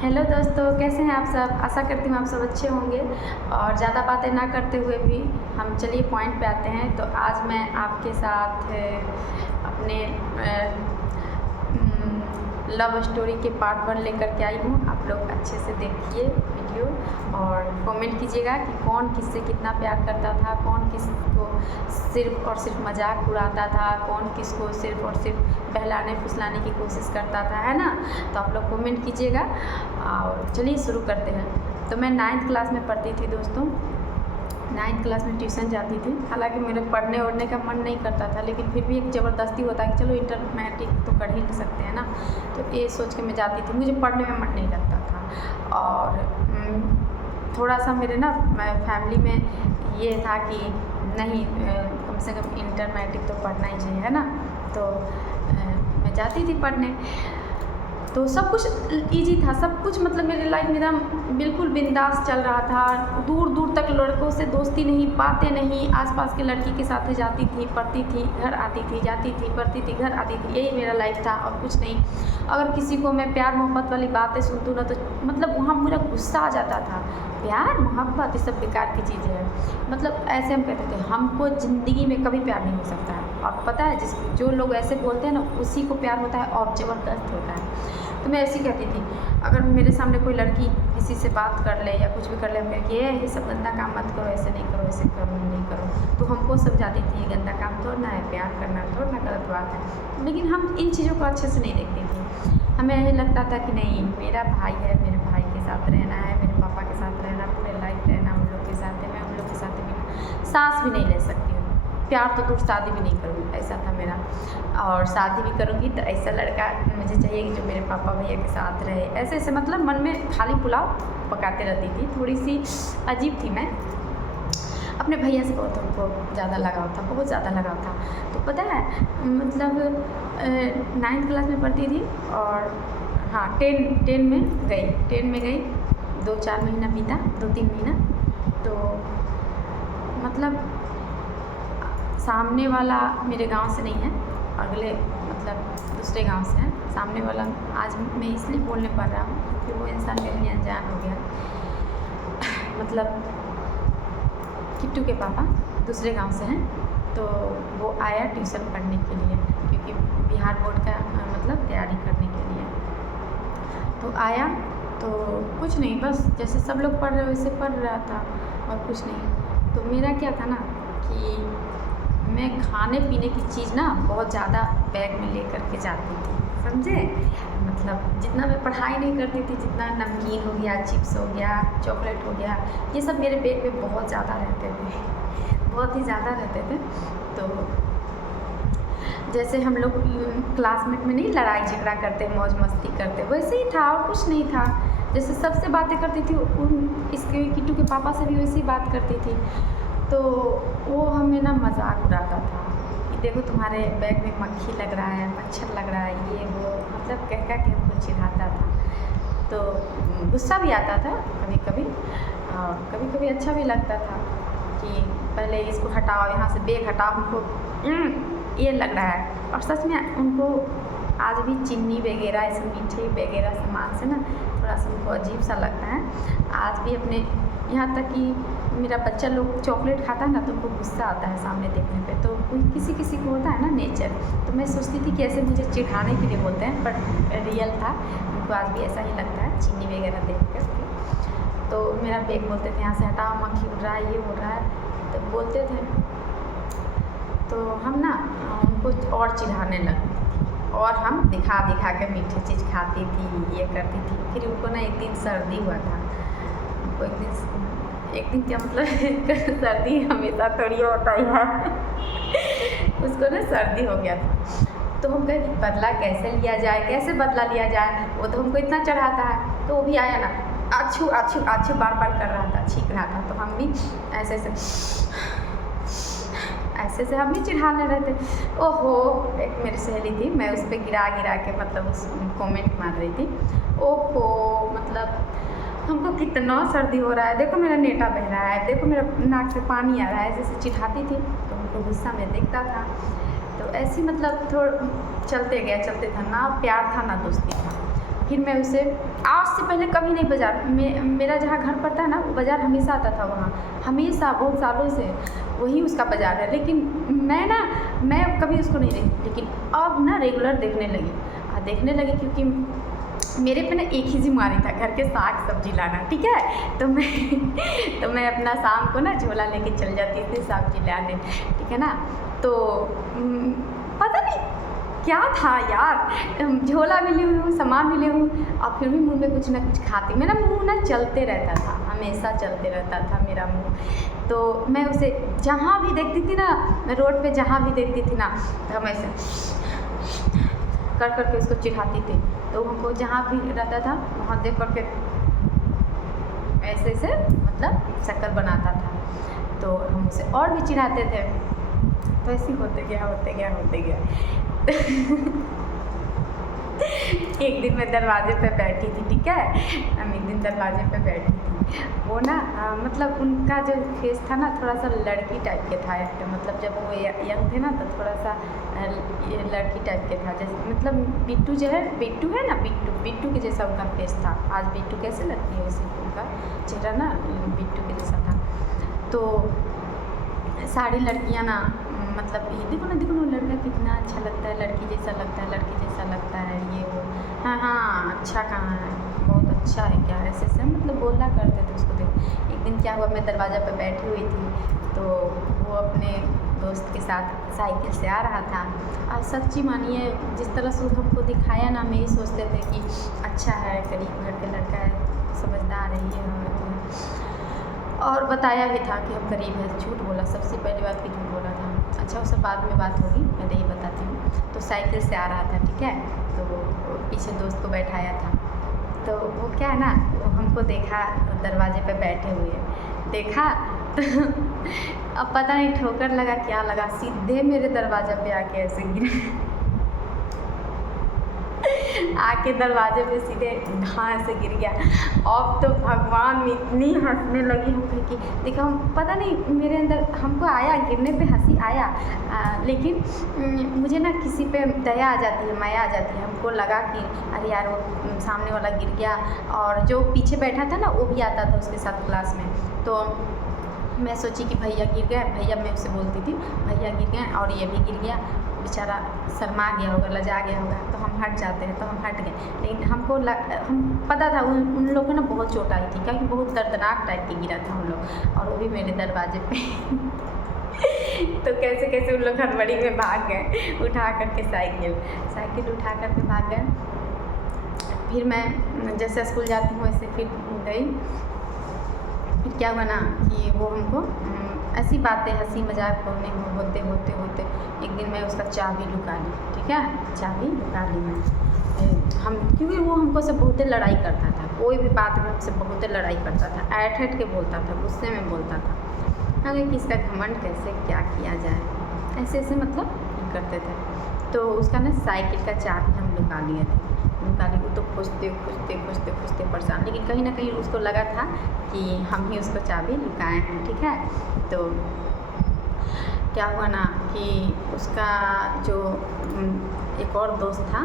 Hello दोस्तों, कैसे हैं आप सब। आशा करती हूँ आप सब अच्छे होंगे। और ज़्यादा बातें ना करते हुए भी हम चलिए पॉइंट पे आते हैं। तो आज मैं आपके साथ अपने लव स्टोरी के पार्ट 1 लेकर के आई हूँ। आप लोग अच्छे से देखिए वीडियो और कमेंट कीजिएगा कि कौन किससे कितना प्यार करता था, कौन किसको सिर्फ़ और सिर्फ मजाक उड़ाता था, कौन किसको सिर्फ़ और सिर्फ बहलाने फुसलाने की कोशिश करता था, है ना। तो आप लोग कमेंट कीजिएगा और चलिए शुरू करते हैं। तो मैं 9th क्लास में पढ़ती थी दोस्तों। 9th क्लास में ट्यूशन जाती थी। हालांकि मेरे पढ़ने वढ़ने का मन नहीं करता था, लेकिन फिर भी एक ज़बरदस्ती होता है कि चलो इंटर मैट्रिक तो कर ही सकते हैं ना। तो ये सोच के मैं जाती थी। मुझे पढ़ने में मन नहीं लगता था और थोड़ा सा मेरे ना फैमिली में ये था कि नहीं, कम से कम इंटर मैट्रिक तो पढ़ना ही चाहिए, है ना। तो मैं जाती थी पढ़ने। तो सब कुछ ईजी था, सब कुछ मतलब मेरे लाइफ में एकदम बिल्कुल बिंदास चल रहा था। दूर दूर तक लड़कों से दोस्ती नहीं, बातें नहीं। आसपास के लड़की के साथ जाती थी, पढ़ती थी, घर आती थी, जाती थी, पढ़ती थी, घर आती थी। यही मेरा लाइफ था और कुछ नहीं। अगर किसी को मैं प्यार मोहब्बत वाली बातें सुनती ना, तो मतलब वहाँ मेरा गुस्सा आ जाता था। प्यार मोहब्बत ये सब बेकार की चीज़ें हैं। मतलब ऐसे हम कहते थे हमको ज़िंदगी में कभी प्यार नहीं हो सकता है। और पता है जो लोग ऐसे बोलते हैं ना, उसी को प्यार होता है और ज़बरदस्त होता है। तो मैं ऐसी कहती थी, अगर मेरे सामने कोई लड़की किसी से बात कर ले या कुछ भी कर ले, मैं कि ये सब गंदा काम मत करो, ऐसे नहीं करो, ऐसे करो नहीं करो, तो हमको समझाती थी ये गंदा काम थोड़ा है, प्यार करना थोड़ा ना गलत बात है। लेकिन हम इन चीज़ों को अच्छे से नहीं देखते थे। हमें यही लगता था कि नहीं, मेरा भाई है, मेरे भाई के साथ रहना है, मेरे पापा के साथ रहना, पूरे लाइफ रहना उन लोग के साथ है। मैं उन लोग के साथ भी सांस भी नहीं ले सकती हूँ। प्यार तो दूर, शादी भी नहीं करूँगी, ऐसा था मेरा। और शादी भी करूँगी तो ऐसा लड़का मुझे चाहिए कि जो मेरे पापा भैया के साथ रहे। ऐसे ऐसे मतलब मन में खाली पुलाव पकाते रहती थी। थोड़ी सी अजीब थी मैं। अपने भैया से बहुत हमको ज़्यादा लगाव था, बहुत ज़्यादा लगाव था। तो पता है मतलब 9th क्लास में पढ़ती थी और हाँ 10 में गई। 10 में गई, 2-4 महीना बीता, 2-3 महीना। तो मतलब सामने वाला मेरे गांव से नहीं है, अगले मतलब दूसरे गांव से है। सामने वाला आज मैं इसलिए बोलने पा रहा हूँ क्योंकि वो इंसान मेरे लिए अनजान हो गया। मतलब किट्टू के पापा दूसरे गांव से हैं। तो वो आया ट्यूशन पढ़ने के लिए, क्योंकि बिहार बोर्ड का मतलब तैयारी करने के लिए। तो आया तो कुछ नहीं, बस जैसे सब लोग पढ़ रहे वैसे पढ़ रहा था और कुछ नहीं। तो मेरा क्या था ना कि मैं खाने पीने की चीज़ ना बहुत ज़्यादा बैग में लेकर के जाती थी, समझे। मतलब जितना मैं पढ़ाई नहीं करती थी, जितना नमकीन हो गया, चिप्स हो गया, चॉकलेट हो गया, ये सब मेरे बैग में बहुत ज़्यादा रहते थे, बहुत ही ज़्यादा रहते थे। तो जैसे हम लोग क्लासमेट में नहीं लड़ाई झगड़ा करते, मौज मस्ती करते, वैसे ही था और कुछ नहीं था। जैसे सबसे बातें करती थी, इसके किट्टू के पापा से भी वैसे ही बात करती थी। तो वो हमें ना मजाक उड़ाता था कि देखो तुम्हारे बैग में मक्खी लग रहा है, मच्छर लग रहा है, ये वो मतलब कह के हमको चिढ़ाता था। तो गुस्सा भी आता था कभी कभी और कभी कभी अच्छा भी लगता था कि पहले इसको हटाओ, यहाँ से बैग हटाओ, हमको ये लग रहा है। और सच में उनको आज भी चीनी वगैरह, ऐसे मीठे वगैरह सामान से ना थोड़ा सा उनको अजीब सा लगता है। आज भी अपने यहाँ तक कि मेरा बच्चा लोग चॉकलेट खाता है ना, तो उनको गुस्सा आता है सामने देखने पे। तो कोई किसी किसी को होता है ना नेचर। तो मैं सोचती थी कि ऐसे मुझे चिढ़ाने के लिए बोलते हैं, बट रियल था, उनको आज भी ऐसा ही लगता है चीनी वगैरह देख कर। तो मेरा बैग बोलते थे यहाँ से हटाओ, मक्खी उड़ रहा है, ये उड़ रहा है, तो बोलते थे। तो हम ना उनको और चिढ़ाने लगते थे और हम दिखा दिखा के मीठी चीज़ खाती थी, ये करती थी। फिर उनको ना एक दिन सर्दी हुआ था। उनको एक दिन क्या मतलब सर्दी हमेशा थोड़ी होता ही है। उसको ना सर्दी हो गया था। तो हम कहे कि बदला कैसे लिया जाए, कैसे बदला लिया जाए। वो तो हमको इतना चढ़ाता है। तो वो भी आया ना, आछू आछू आछू बार बार कर रहा था, छींक रहा था। तो हम भी ऐसे से हम भी चिढ़ाने रहते। ओहो, एक मेरी सहेली थी, मैं उस पर गिरा गिरा के मतलब उस कमेंट मार रही थी। ओहो, मतलब हमको कितना सर्दी हो रहा है, देखो मेरा नेटा बह रहा है, देखो मेरा नाक से पानी आ रहा है, ऐसे चिढ़ाती थी। तो उनको गुस्सा में दिखता था। तो ऐसे मतलब थोड़ा चलते था ना, प्यार था ना दोस्ती था। फिर मैं उसे आज से पहले कभी नहीं बाज़ार मेरा जहाँ घर पड़ता है ना, वो बाज़ार हमेशा आता था वहाँ, हमेशा बहुत सालों से वही उसका बाज़ार है। लेकिन मैं कभी उसको नहीं देखी, लेकिन अब ना रेगुलर देखने लगी क्योंकि मेरे पे ना एक ही जिम्मेवारी था, घर के साग सब्जी लाना, ठीक है। तो मैं अपना शाम को ना झोला लेके चल जाती थी सब्जी लाने, ठीक है ना। तो पता नहीं क्या था यार, झोला भी ली हूँ, सामान भी ली हूँ, और फिर भी मुँह में कुछ ना कुछ खाती, मेरा मुँह ना चलते रहता था, हमेशा चलते रहता था मेरा मुँह। तो मैं उसे जहाँ भी देखती थी ना, रोड पे जहाँ भी देखती थी ना, तो मैं ऐसे कर करके उसको चिढ़ाती थी। तो हमको जहाँ भी रहता था वहाँ देख करके ऐसे से मतलब शक्ल बनाता था, तो हम उसे और भी चिढ़ाते थे। तो ऐसे होते गया एक दिन मैं दरवाजे पे बैठी थी, ठीक है। हम एक दिन दरवाजे पे बैठी थी, वो ना मतलब उनका जो फेस था ना थोड़ा सा लड़की टाइप के था, मतलब जब वो यंग थे ना तो थोड़ा सा लड़की टाइप के था, जैसे मतलब बिट्टू है ना, बिट्टू के जैसा उनका फेस था। आज बिट्टू कैसे लगती है वैसे उनका चेहरा ना बिट्टू के जैसा था। तो सारी लड़कियाँ ना मतलब ये देखो ना लड़का कितना अच्छा लगता है, लड़की जैसा लगता है ये वो, हाँ अच्छा कहाँ है, बहुत अच्छा है क्या, ऐसे मतलब बोला करते थे उसको देख। एक दिन क्या हुआ, मैं दरवाज़ा पर बैठी हुई थी, तो वो अपने दोस्त के साथ साइकिल से आ रहा था। और सच्ची मानिए जिस तरह से हमको दिखाया ना, हम यही सोचते थे कि अच्छा है, गरीब घर का लड़का है, समझदार है ये, और बताया भी था कि हम गरीब हैं, झूठ बोला, सबसे पहली बात कि झूठ बोला था। अच्छा वो सब बाद में बात होगी, मैं नहीं बताती हूँ। तो साइकिल से आ रहा था, ठीक है, तो पीछे दोस्त को बैठाया था। तो वो क्या है ना, वो हमको देखा दरवाजे पे बैठे हुए, देखा तो अब पता नहीं ठोकर लगा क्या लगा, सीधे मेरे दरवाजे पे आके ऐसे गिरा आके दरवाजे पे सीधे ढाँ से गिर गया। अब तो भगवान इतनी हंसने लगी हम कि देखो, हम पता नहीं मेरे अंदर हमको आया, गिरने पे हंसी आया, लेकिन मुझे ना किसी पे दया आ जाती है, माया आ जाती है। हमको लगा कि अरे यार वो सामने वाला गिर गया, और जो पीछे बैठा था ना वो भी आता था उसके साथ क्लास में। तो मैं सोची कि भैया गिर गए, भैया मैं उससे बोलती थी भैया गिर गए, और ये भी गिर गया, बेचारा शर्मा गया होगा, लजा गया होगा, तो हम हट जाते हैं। तो हम हट गए, लेकिन हम पता था उन लोगों को ना बहुत चोट आई थी, क्योंकि बहुत दर्दनाक टाइप की गिरा था उन लोग, और वो भी मेरे दरवाजे पे तो कैसे कैसे उन लोग हड़बड़ी में भाग गए, उठा करके साइकिल उठा करके भाग गए। फिर मैं जैसे स्कूल जाती हूँ वैसे फिर गई। फिर क्या बना कि वो हमको ऐसी बातें हंसी मजाक होते एक दिन मैं उसका चाबी लुका ली, ठीक है, चाबी लुका ली मैं। क्योंकि वो हमको से बहुत लड़ाई करता था, कोई भी बात में हमसे बहुत लड़ाई करता था, ऐठ के बोलता था, गुस्से में बोलता था, अगर किसका घमंड कैसे क्या किया जाए, ऐसे मतलब करते थे। तो उसका ना साइकिल का चाबी हम लुका लिए थे, वो तो खोजते परेशान, लेकिन कहीं ना कहीं उसको लगा था कि हम ही उसको चाबी लुकाए हैं, ठीक है। तो क्या हुआ ना कि उसका जो एक और दोस्त था,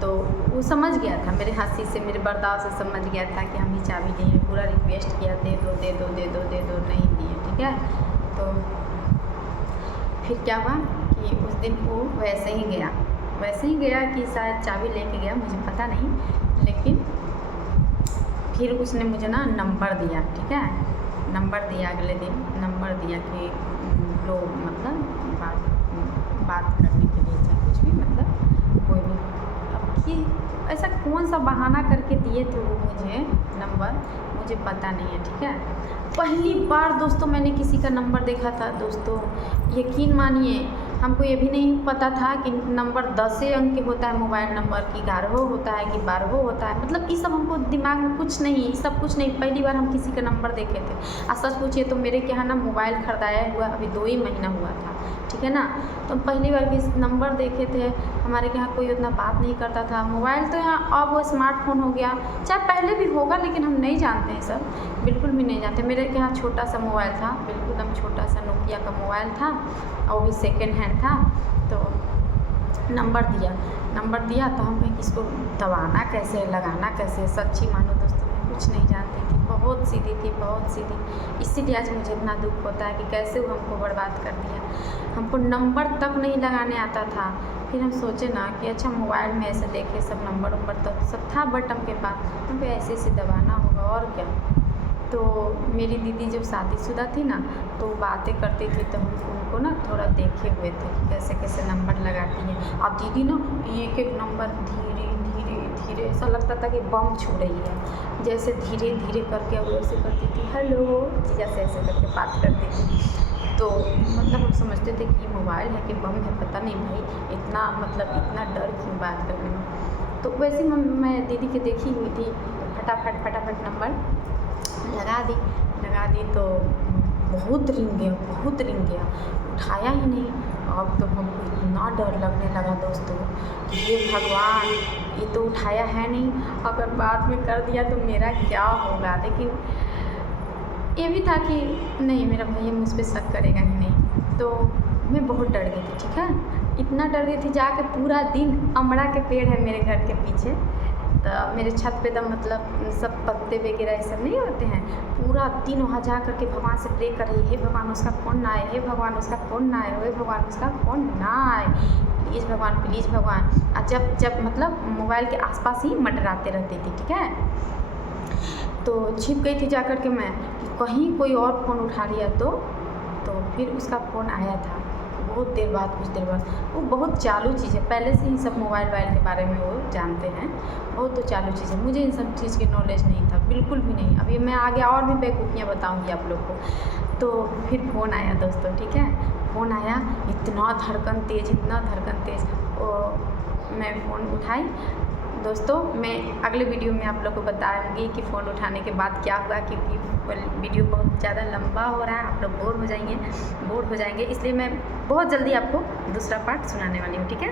तो वो समझ गया था मेरे हंसी से, मेरे बर्ताव से समझ गया था कि हम ही चाबी लिए, पूरा रिक्वेस्ट किया दे दो, नहीं दिए, ठीक है। तो फिर क्या हुआ कि उस दिन वो वैसे ही गया कि शायद चाबी लेके गया, मुझे पता नहीं, लेकिन फिर उसने मुझे ना नंबर दिया, ठीक है, नंबर दिया, अगले दिन नंबर दिया कि लोग मतलब बात करने के लिए, चाहे कुछ भी मतलब कोई भी। अब कि ऐसा कौन सा बहाना करके दिए थे वो मुझे नंबर, मुझे पता नहीं है, ठीक है। पहली बार दोस्तों मैंने किसी का नंबर देखा था दोस्तों, यकीन मानिए हमको ये भी नहीं पता था कि नंबर 10 अंक के होता है मोबाइल नंबर, कि 11 होता है कि 12 होता है, मतलब ये सब हमको दिमाग में कुछ नहीं, सब कुछ नहीं। पहली बार हम किसी का नंबर देखे थे। और सच पूछिए तो मेरे के यहाँ ना मोबाइल खरीदाया हुआ अभी 2 ही महीना हुआ था, ठीक है ना। तो पहली बार किसी नंबर देखे थे, हमारे के यहाँ कोई उतना बात नहीं करता था। मोबाइल तो यहाँ अब वो स्मार्टफोन हो गया, चाहे पहले भी होगा, लेकिन हम नहीं जानते हैं सब, बिल्कुल भी नहीं जानते। मेरे के यहाँ छोटा सा मोबाइल था, बिल्कुल एकदम छोटा सा नोकिया का मोबाइल था, और वो भी सेकेंड हैंड था। तो नंबर दिया तो हम कहीं इसको दबाना कैसे, लगाना कैसे। सच्ची मानो दोस्तों, मैं कुछ नहीं जानती थी, बहुत सीधी थी, बहुत सीधी। इसीलिए आज मुझे इतना दुख होता है कि कैसे वो हमको बर्बाद कर दिया। हमको नंबर तक नहीं लगाने आता था। फिर हम सोचे ना कि अच्छा मोबाइल में ऐसे देखे सब नंबर तो सब था बटन के पास, हम ऐसे ऐसे दबाना होगा और क्या। तो मेरी दीदी जब शादीशुदा थी ना, तो बातें करती थी, तो हम उनको ना थोड़ा देखे हुए थे कि कैसे कैसे नंबर लगाती हैं। और दीदी ना एक एक नंबर धीरे धीरे धीरे, ऐसा लगता था कि बम छू रही है। जैसे धीरे धीरे करके वो ऐसे करती थी, हेलो जैसे ऐसे करके बात करती थी। तो मतलब हम समझते थे कि मोबाइल है कि बम है, पता नहीं भाई इतना मतलब इतना डर क्यों बात करने में। तो वैसे मैं दीदी के देखी हुई थी, फटाफट नंबर लगा दी तो बहुत रिंग गया, उठाया ही नहीं। अब तो हमको इतना डर लगने लगा दोस्तों कि हे भगवान, ये तो उठाया है नहीं, अगर बाद में कर दिया तो मेरा क्या होगा। लेकिन ये भी था कि नहीं, मेरा भैया मुझ पर शक करेगा ही नहीं। तो मैं बहुत डर गई थी, ठीक है। इतना डर गई थी, जाके पूरा दिन अमड़ा के पेड़ है मेरे घर के पीछे, तो मेरे छत पे तो मतलब सब पत्ते वगैरह ये सब नहीं होते हैं। पूरा दिन वहाँ जा करके भगवान से प्रे कर रही, हे भगवान उसका फ़ोन ना आए, हे भगवान उसका फ़ोन ना आए, हे भगवान उसका फ़ोन ना आए, प्लीज़ भगवान। और जब मतलब मोबाइल के आसपास ही मंडराते रहती थी, ठीक है। तो छिप गई थी जा कर के मैं कि कहीं कोई और फ़ोन उठा लिया तो फिर उसका फ़ोन आया था बहुत देर बाद, कुछ देर बाद। वो बहुत चालू चीज़ है, पहले से ही सब मोबाइल के बारे में वो जानते हैं, बहुत तो चालू चीज़ है। मुझे इन सब चीज़ की नॉलेज नहीं था, बिल्कुल भी नहीं। अभी मैं आगे और भी बेवकूफ़ियाँ बताऊँगी आप लोग को। तो फिर फ़ोन आया दोस्तों, ठीक है। फ़ोन आया, इतना धड़कन तेज़ मैं फ़ोन उठाई दोस्तों। मैं अगले वीडियो में आप लोग को बताऊँगी कि फ़ोन उठाने के बाद क्या हुआ, क्योंकि वीडियो बहुत ज़्यादा लंबा हो रहा है, आप लोग बोर हो जाएंगे, इसलिए मैं बहुत जल्दी आपको दूसरा पार्ट सुनाने वाली हूँ, ठीक है।